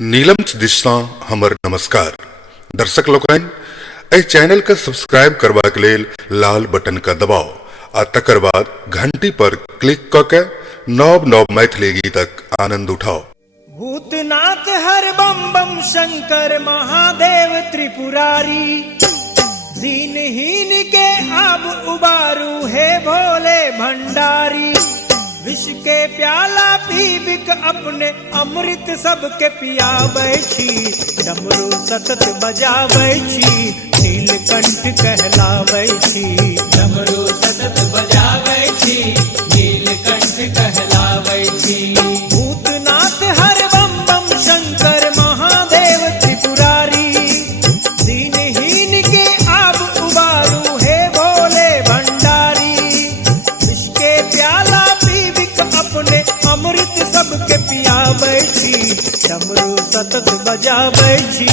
नीलम दिशा हमर नमस्कार दर्शक लोकन ए चैनल का सब्सक्राइब करवा के लेल लाल बटन का दबाओ आ तकर बाद घंटी पर क्लिक करके नव नव मैथिली गीतक आनंद उठाओ। भूतनाथ हर बम बम शंकर महादेव त्रिपुरारी, दीनहीन के अब उबारू है भोले भंडारी। विष के प्याला पी बिक अपने अमृत सबके पियाबै छी, डमरू सतत बजाबै छी, नीलकंठ कहलाबै छी। डमरू सतत बजाबै छी, नीलकंठ कहलाबै छी। भूतनाथ हर बम बम शंकर महादेव त्रिपुरारी, दीनहीन के अब उबारू है भोले भंडारी। विष के प्याला पी बिक अपने अमृत सबके पियाबै छी, डमरू सतत बजाबै छी,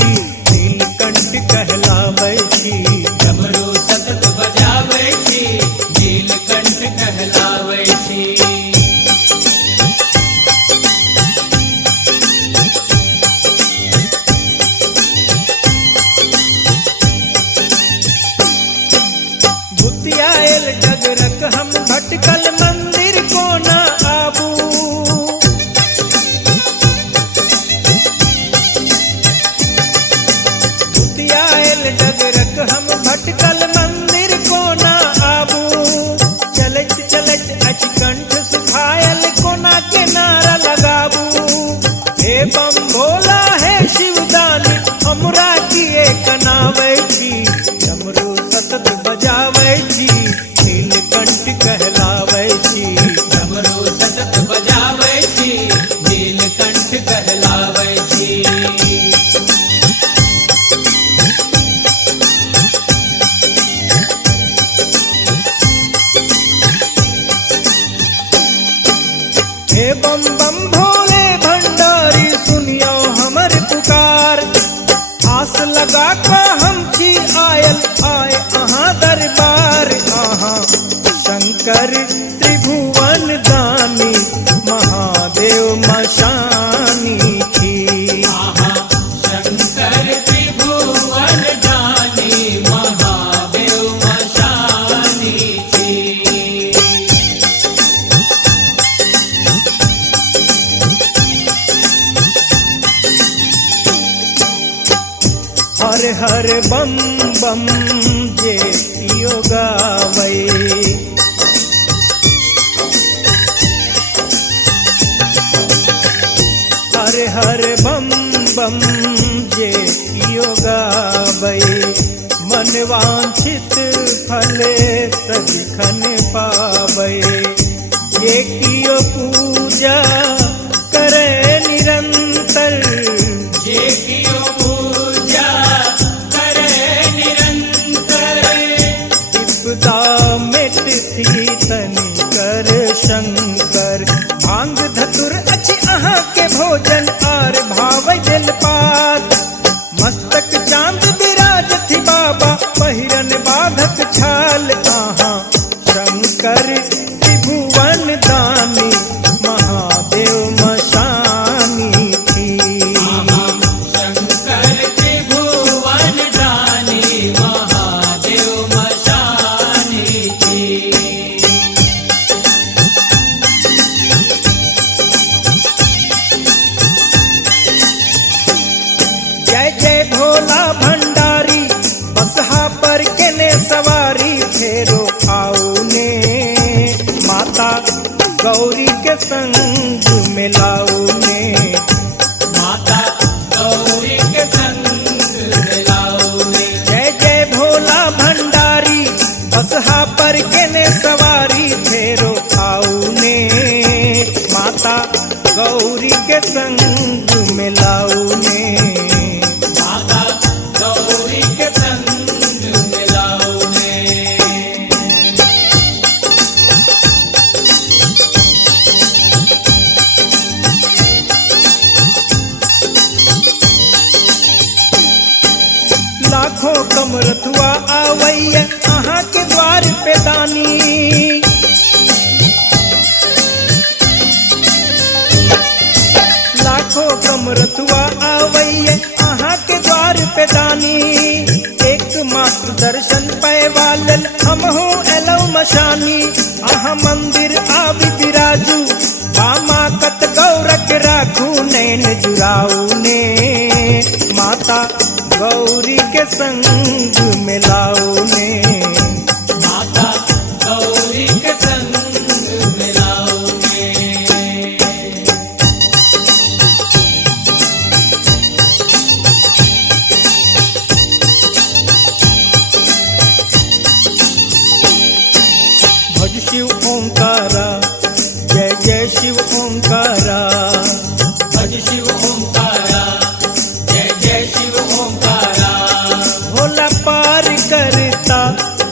नीलकंठ कहलाबै छी। डमरू सतत बजाबै छी, नीलकंठ कहलाबै छी। भुतियाएल डगरक हम भटकल मंदिर को न आबू। भुतियाएल डगरक हम भटकल मंदिर को न आबू। चलत चलत अचकंठ सुखायल कोना के नारा लगाबू। हे बम भोला हे शिवदानी हमरा किए कनाबै छी, डमरू सतत बजाबै छी, नीलकंठ कहलाबै छी। डमरू सतत बजाबै छी, नीलकंठ कहलाबै छी। हे बम बम भोले भंडारी सुनियो हमर पुकार। आस लगा के हम छी आयल आए अहाँ दरबार। अहाँ शंकर त्रिभुवन दानी महादेव मशानी छी। आहा शंकर त्रिभुवन दानी महादेव मशानी छी। हर हर बम बम जे पियो गावै। हर हर बम बम जे पियो गावै। मन वांछित फल सदिखन पाबै। ये कियो पूजा करे निरंतर, जे कियो पूजा करे निरंतर। विपदा मिटती तनि कर शंकर। भांग धतुर अछि अहाँ के भोजन आर भावै बेलपात। मस्तक चांद विराजति बाबा पहिरन बाधक छाल। अहाँ शंकर त्रिभुवन दानी महादेव मशानी थी। शंकर त्रिभुवन दानी महादेव मशानी थी। जय जय भोला भंडारी, बसहा पर केने सवारी। फेरो आओ ने माता गौरी के संग मिलाओ ने। माता गौरी के संग मिलाओ ने। जय जय भोला भंडारी, बसहा पर केने सवारी। फेरो आओ ने माता गौरी के संग मिलाओ ने। माता गौरी के संग मिलाओ ने। लाखों कमरथुआ आवैया अहाँ के द्वार पे दानी। लाखों कमरथुआ बुलाऊ ने, माता गौरी के संग मिलाऊ ने। माता गौरी के संग मिलाओगे। भज शिव ओंकारा, जय जय शिव ओंकारा। भज शिव ओंकारा, जय जय शिव ओंकारा। भोला पार करता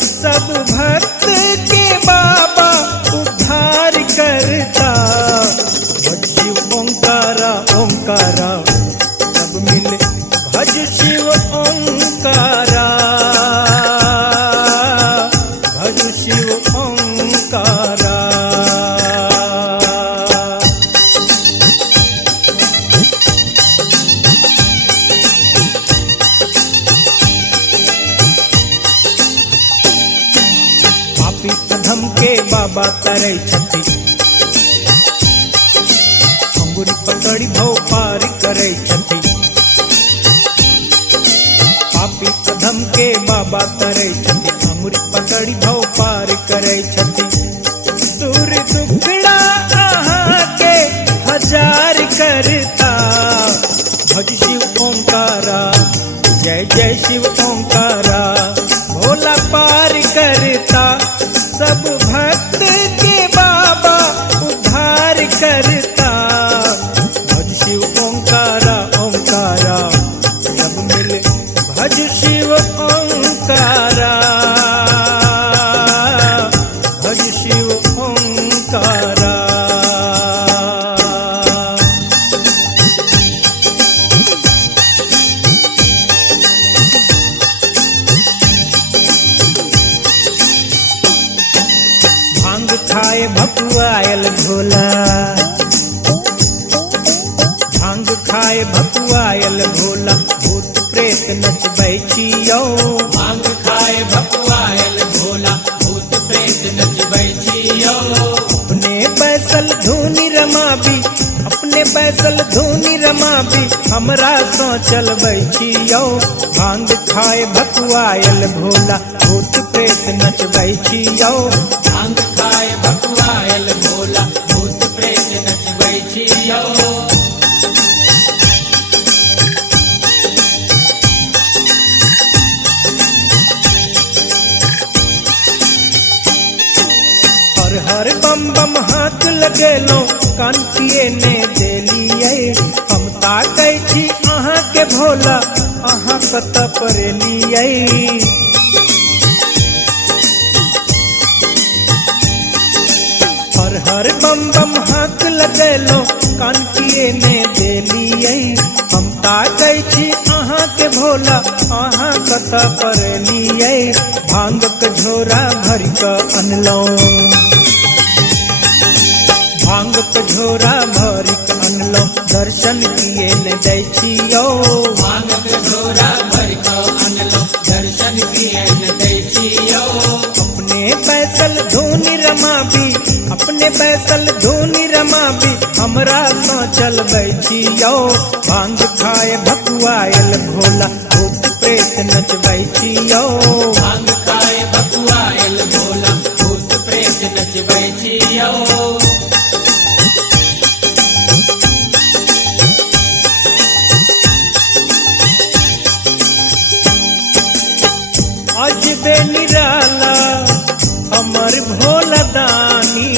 सब भक्त के बाबा उद्धार करता। भज शिव ओंकारा ओंकारा सब मिले, भज शिव ओंकारा, भज शिव ओंकारा। पापी अधम के बाबा तरै छथि, अंगुरी पकड़ी भव पार करै छथि। पापी अधम के बाबा तरै छथि, अंगुरी पकड़ी भव पार करै छथि। दूर दुखड़ा अहाँ के हजार करता। भज शिव ओंकारा, जय जय शिव ओंकारा। भोला पार करता सब भक्त के बाबा उद्धार करता। भज शिव ओंकारा ओंकारा सब मिले, भज शिव ओंकारा, भज शिव ओंकारा। भांग खाए भकुआयल भोला, भांग खाए भकुआयल भोला। भूत प्रेत नचबै छियौ, भांग खाए भकुआयल भोला। भूत प्रेत नचबै छियौ। अपने बैसल धुनि रमाबी, अपने बैसल धुनि रमाबी। हमरा सो चलबै छियौ। भांग खाए भकुआयल भोला, भूत प्रेत नचबै छियौ। भांग खाए भकुआयल भोला। भूत प्रेत नचबै छियौ। हर हर बम बम हाथ लगेलो, कांतिये ने देलियै। हम ताकै छी अहाँ के भोला, अहाँ कत परेलियै। हर हर बम बम हाथ लगेलो, कांतिये ने देलियै। हम ताकै छी अहाँ के भोला, अहाँ कत परेलियै। भांगक झोरा भरि कऽ अनलहुँ, भांगक झोरा भरि कऽ अनलहुँ। दर्शन किए ने दै छियौ। भांगक झोरा भरि कऽ अनलहुँ, दर्शन किए न दै छियौ। अपने बैसल धुनि रमाबी, अपने बैसल धुनि रमाबी। हमरा सँ चलबै छियौ। भांग खाए भकुआयल भोला, भूत प्रेत नचबै छियौ। भांग खाए भकुआयल भोला। भूत प्रेत नचबै छियौ। अजबे निराला हमर भोला दानी,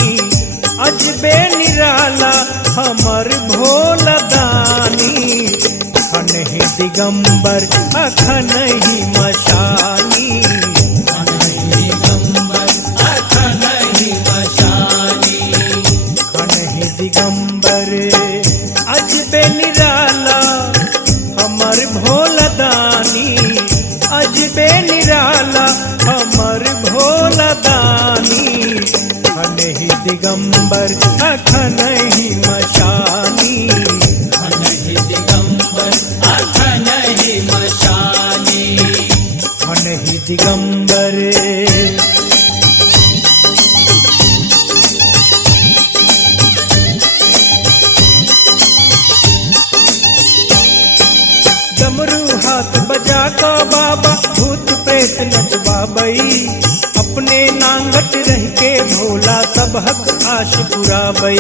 अजबे निराला हमर भोला दानी। खनहि दिगंबर अखनहि मशानी, दिगंबर अखनहि मशानी। खनहि दिगंबर अजबे निराला हमर भोला दानी। अजबे निराला हमर भोला दानी। खनहि दिगंबर अखनहि मशानी, खनहि दिगंबर अखनहि मशानी। खनहि दिगंबर। सब हक आश पुराबई।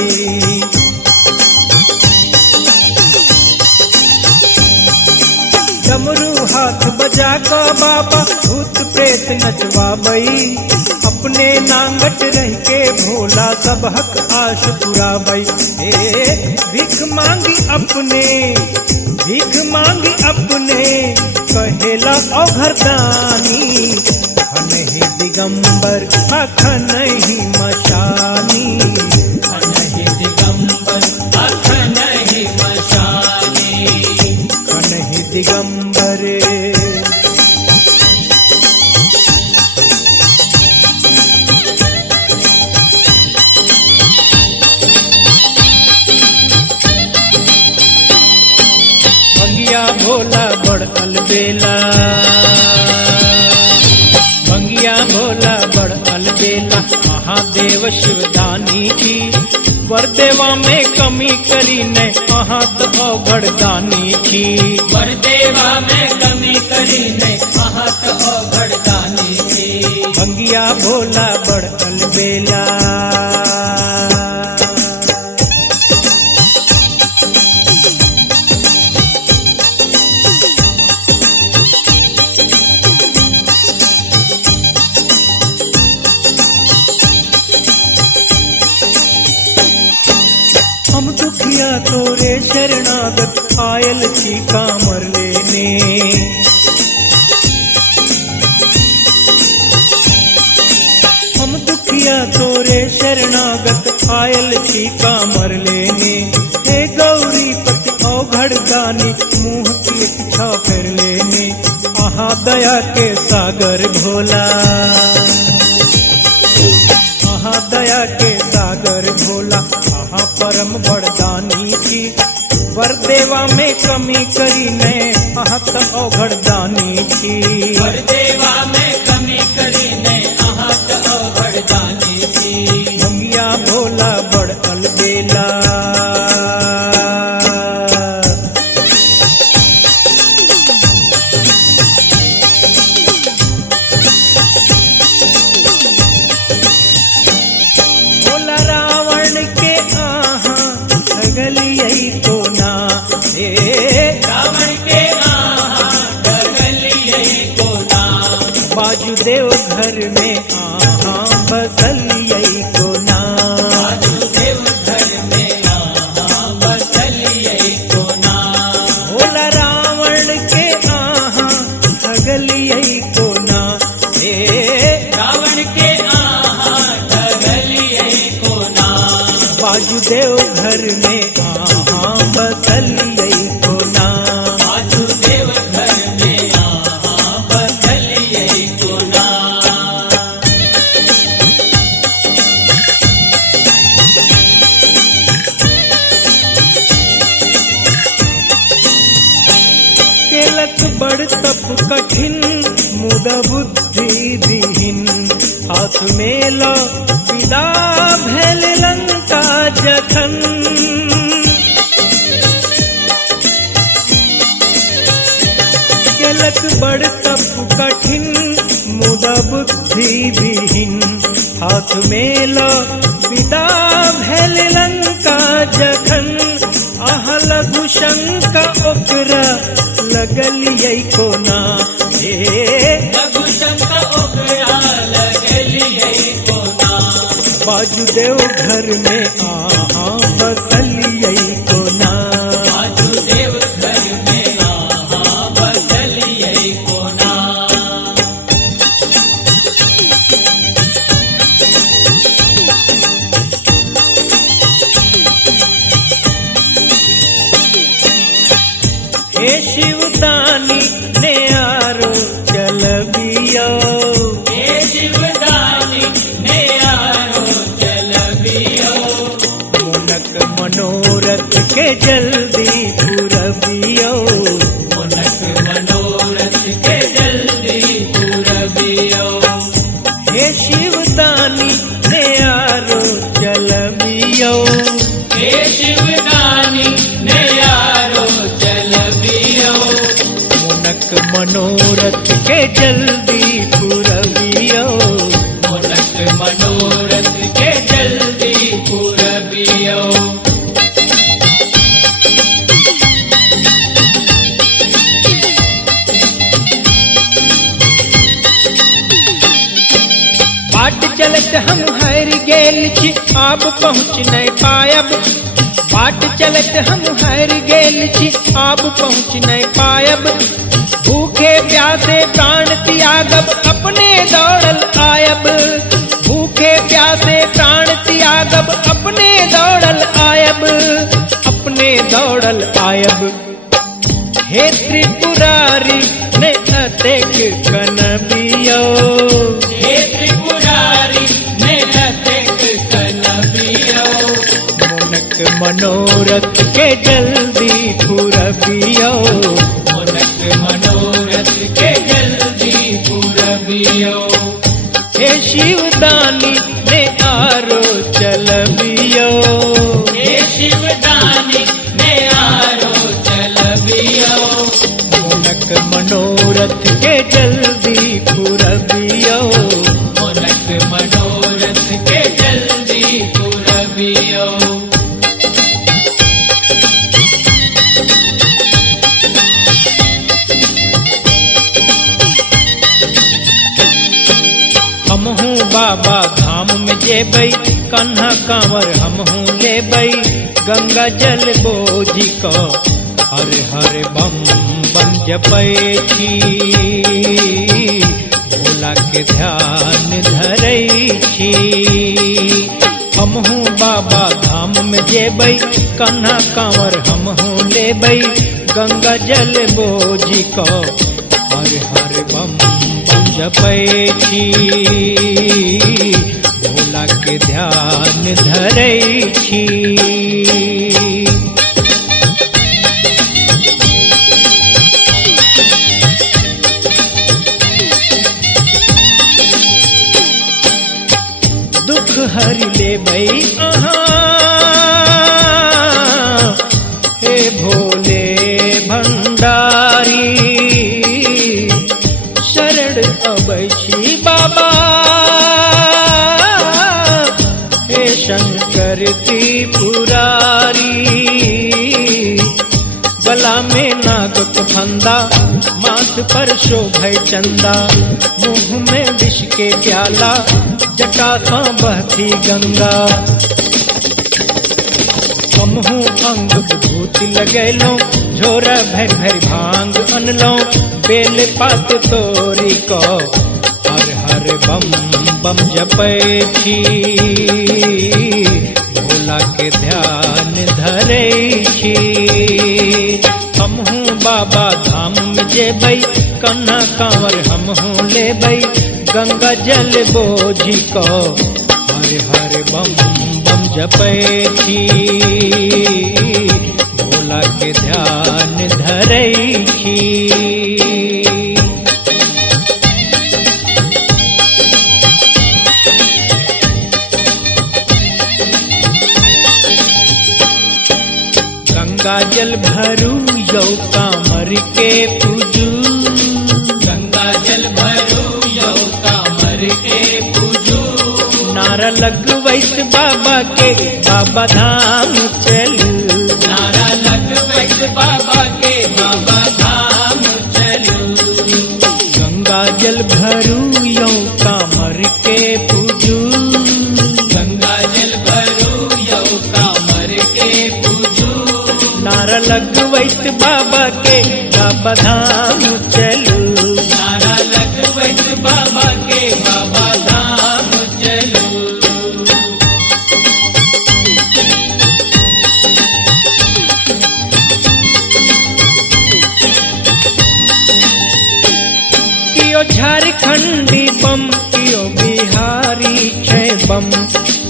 डमरू हाथ बजा का बाबा भूत प्रेत नचवाबई। अपने नांगट रह के भोला सब हक आश पुराबई। भीख मांगी अपने कहेला औघरदानी। खनहि दिगंबर खनहि मशानी। खनहि दिगंबर खनहि मशानी। खनहि दिगंबर। भंगिया भोला बड़ अलबेला। भंगिया भोला बड़ अलबेला। महादेव शिवदानी की वरदेवा में कमी करी ने अहाँ तो औघड़दानी की। वरदेवा में कमी करी ने अहाँ तो औघड़दानी की। भंगिया भोला बड़ अलबेला। हम दुखिया तोरे शरणागत आयल की कामर लेने। हम दुखिया तोरे शरणागत आयल की कामर लेने। हे गौरी पति औघड़दानी मुँह की इच्छा कर लेने। आहा दया के सागर भोला। आहा दया के सागर भोला। आहा परम बड़दानी की वरदेवा में कमी करी ने आहा तो औघड़दानी की। वरदेवा में कमी करी ने आहाँ तो औघड़दानी की। भंगिया भोला बड़ अलबेला। भोला रावण के आहा ठगलियई को ना। रावण के आहाँ ठगलियई को ना। बाजुदेव घर में आहा बसलियई को ना। वासुदेव घर में आहाँ बसलियई को ना। भोला रावण के आहा ठगलियई को ना। रावण के आहाँ ठगलियई को ना। बाजुदेव घर में आहा बसलियई को ना। वासुदेव घर में आहाँ बसलियई को ना। केलक बड़ तप कठिन मुद बुद्धि दीहिन। हाथ में लो विदा भैल लंका जखन। केलक बड़ तप कठिन मुद बुद्धि दीहिन। हाथ में लो विदा भैल लंका जखन। आह लघु शंका ओकरा लगलियई को ना। लघु शंका ओकरा लगलियई को ना। बाजुदेव घर में आहा बसलियई को ना। वासुदेव घर में आहाँ बसलियई को ना। हे शिवदानी ने आरो चलबियो। हे शिवदानी ने आरो चलबियो। मुनक मनोरथ के जल्दी पुरबियो। मुनक मनोरथ के जल्दी पूरबियो। हे शिवदानी ने आरो चलबियो। हे शिवदानी ने आरो चलबियो। मुनक मनोरथ के जल्दी पुरबियो। मुनक मनोरथ के जल्दी गेल छी आप पहुँच नहीं पायब, बाट चलत हम हार गेल छी आप पहुँच नहीं पायब। भूखे प्यासे प्राण त्यागब अपने दौड़ल आयब, भूखे प्यासे प्राण त्यागब अपने दौड़ल आयब, अपने दौड़ल आयब। हे त्रिपुरारी ने अतेक कनबियो, हे त्रिपुरारी ने अतेक कनबियो, मुनक मनोरथ के जल्दी पुरबियो, मुनक मनोरथ के जल्दी पुरबियो। हे शिवदानी ने आरो चलबियो, हे शिवदानी ने आरो चलबियो, मुनक मनोरथ के जल्दी पुरबियो, मुनक मनोरथ के जल्दी पुरबियो। हमहू बाबा धाम में जेबै, कन्हा कांवर हमहू लेबै, गंगा जल बोझी को हर हर बम बम जपै छी, भोला के ध्यान धरै छी। हमहू बाबा धाम में जेबै, कन्हा कांवर हमहू लेबै, गंगा जल बोझी को हर हर बम बम जपै छी, भोला के ध्यान धरै छी। दुख हर लेबै अहाँ हे भोले भंडारी, शरण अबै छी बाबा हे शंकर त्रिपुरारी। गला में नागक फंदा, माथ पर शोभै चंदा, मुंह में विष के प्याला, जटा सा बहती गंगा। हमहू अंग विभूति लगैलो, झोरा भर भर भांग अनलो, बेल पात तोरी को हर हर बम बम जपै छी, भोला के ध्यान धरै छी। हमहू बाबा धाम में जेबै, कन्हा कांवर हमहू लेबै, गंगा जल बोझी को हर हर बम बम जपै छी, भोला के ध्यान धरै छी। गंगा जल भरू यौ कांवर के पूजू, गंगा जल भरू यौ कांवर के पूजू, नारा लगवैत बाबा के बाबा धाम चलू, नारा लगवैत बाबा के बाबा धाम चलू। गंगा जल भरू यौ कांवर के पूजू, गंगा जल भरू यौ कांवर के पूजू, नारा लगवैत बाबा के बाबा धाम चलू, नारा लगवैत बाबा के बाबा धाम चलू। कियो झारखंडी बम, कियो बिहारी छै बम,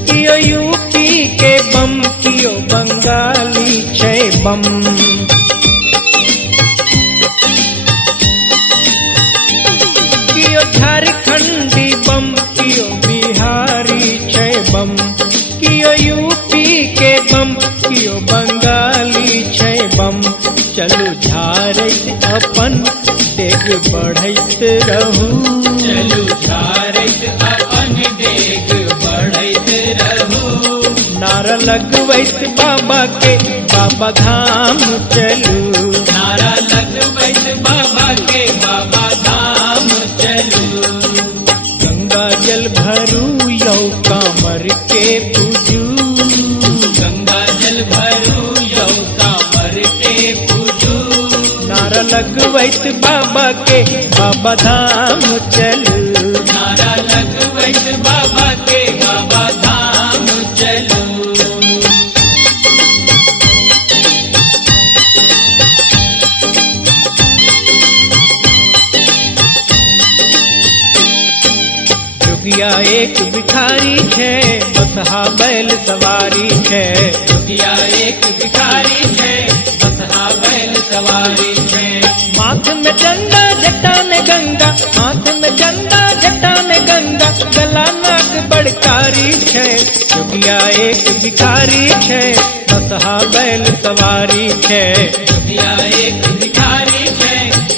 कियो यूपी के बम, कियो बंगाली छै बम। कियो झारखंडी बम, कियो बिहारी छै बम, कियो यूपी के बम, कियो बंगाली छै बम। चलू झारैत अपन डेग बढ़ैत रहू, चलू झारैत अपन डेग बढ़ैत रहू, नारा लगवैत बाबा के बाबा धाम चलू, नारा लगवैत बाबा के बाबा धाम चलू। गंगा जल भरू यौ कांवर के लगवैत बाबा के बाबा धाम चलू। नारा लगवैत बाबा के बाबा धाम चलू। जोगिया एक भिखारी छे बसहा बैल सवारी छे। जोगिया एक भिखारी छे बसहा बैल सवारी छे। माथ में चंदा जटा में गंगा, हाथ में चंदा जटा में गंगा, गला नाक बड़कारी छे। जोगिया एक भिखारी छे बसहा बैल सवारी छे। जोगिया एक भिखारी छे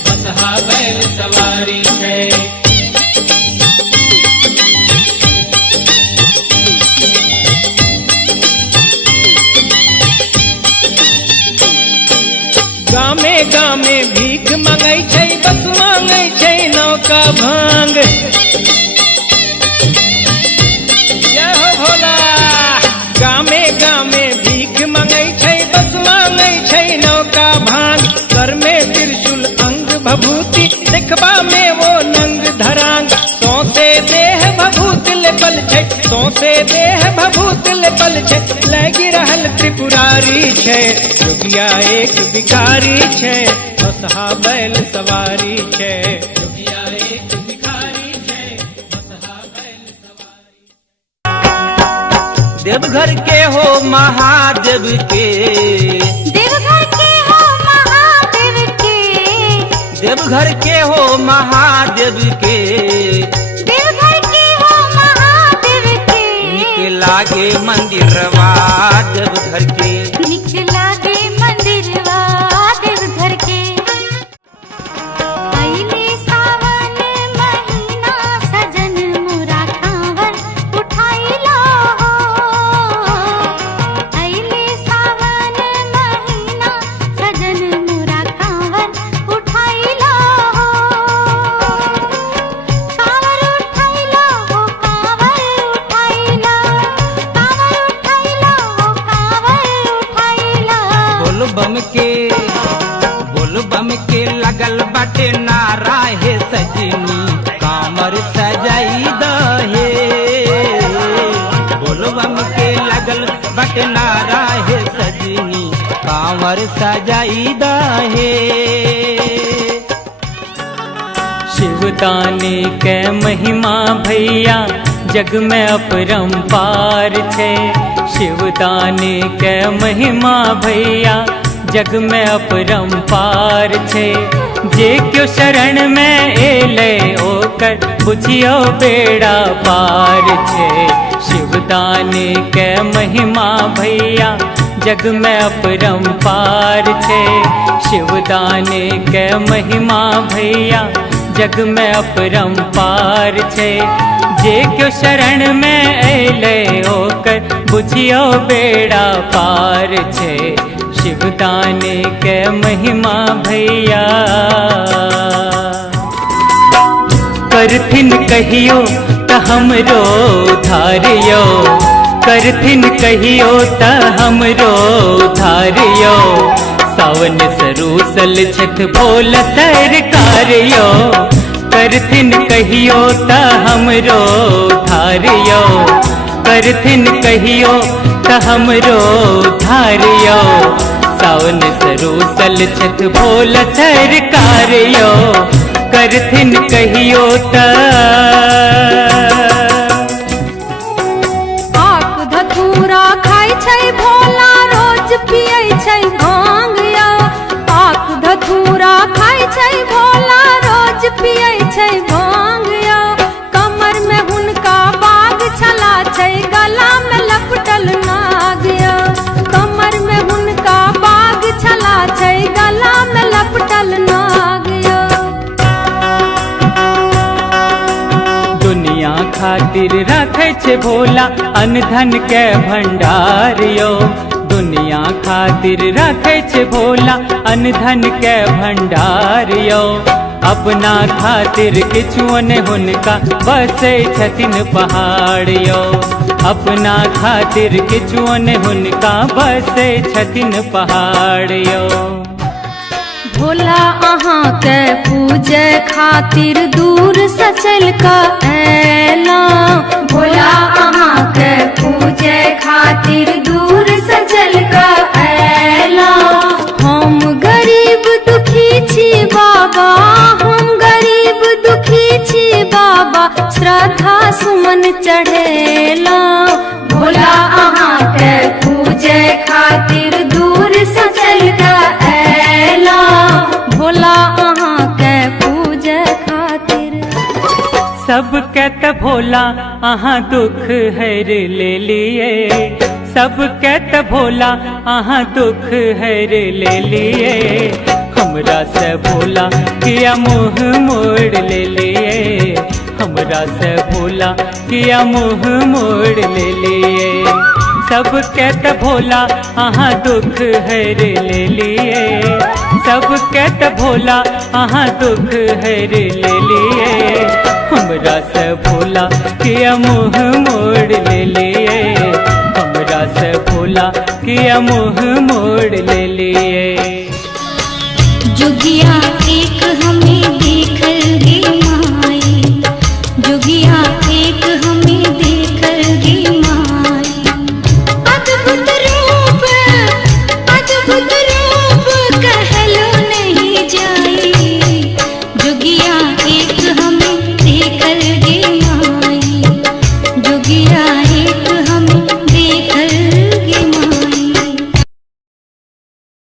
बसहा बैल सवारी छे। गामे गामे भीख मांगै छै, बस मांगै छै नौका भांग। जय हो भोला। गामे गामे भीख मांगै छै, बस मांगै छै नौका भांग। कर में त्रिशूल अंग भभूति, देखबा में वो नंग धरांग। सौसे देह भभूत लेपल छै, सौसे देह भभूत लेपल छै, लगी रहल त्रिपुरारी छै। जोगिया एक भिखारी छै बसहा बैल सवारी छै। जोगिया एक भिखारी छे बसहा बैल सवारी। देवघर के हो महादेव के, देवघर के हो महादेव के, देवघर के हो महादेव के, देवघर के हो महादेव के। निक लागे मंदिरवा देवघर के, निक लागे मंदिरवा देवघर के। आइले सावन महीना सजन मोरा कांवर उठाइलो हो। आइले सावन महीना सजन मोरा कांवर उठाइलो हो। कांवर उठाइलो हो, कांवर उठाइलो, कांवर उठाइलो हो, कांवर उठाइलो। बोल बम के लगल बाटे नारा हे सजनी कामर सजाई दहे। बोल बम के लगल बाटे नारा हे सजनी कामर सजाई दहे। शिवदानी के महिमा भैया जग में अपरंपार छे। शिवदानी के महिमा भैया जग में अपरंपार छे। जे क्यों शरण में एले ओकर बुझियो बेड़ा पार छे। शिवदानी के महिमा भैया जग में अपरंपार छे। शिवदानी के महिमा भैया जग में अपरंपार छे। जे क्यों शरण में एले ओकर बुझियो बेड़ा पार छे। शिवदानी के महिमा भैया करथिन कहियो त हमरो धारियो, करथिन कहियो त हमरो धारियो। सावन सरूसल छठ भोल सरकारियो, करथिन कहियो त हमरो धारियो, करथिन कहियो त हमरो धारियो। सावन सरूसल छठ भोल सरकारियो, करथिन कहियो त। आक धतूरा खाय छै भोला रोज पियै छै भांग यो। आक धतूरा खाय छै भोला रोज पियै छै भांग यो। कमर में हुनका बाग छला छै, गला में लपटल नाग यो। कमर में हुनका बाग छला छै, गला में लपटल नाग यो। दुनिया खातिर रखे छे भोला अन्न धन के भंडार यो। दुनिया खातिर रखे छे भोला अन्न धन के भंडार यो। अपना खातिर किछुओ ने हुनका बसे छथिन पहाड़ यो। अपना खातिर किछुओ ने हुनका बसे छथिन पहाड़ यो। भोला अहाँ के पूजे खातिर दूर से चल का ऐला। भोला अहाँ के पूजे खातिर दूर से चल का ऐला। हम गरीब दुखी छी बाबा, हम गरीब दुखी छी बाबा, श्रद्धा सुमन चढ़ेला। भोला अहाँ के पूजे खातिर दूर से चल का ऐला। भोला अहाँ के पूजे खातिर। सब कहत भोला अहाँ दुख हर ले लिए, सब कहत भोला अहाँ दुख हर ले लिए। हमरा से भोला किया मुँह मोड़ ले लिए, हमरा से भोला किया मुँह मोड़ ले लिए। सब कहत भोला अहाँ दुख हर ले लिए, सब कहत भोला अहाँ दुख हर ले लिए। हमरा से भोला किया मुँह मोड़ ले लिए, हमरा से भोला किया मुँह मोड़ ले लिए। जुगिया के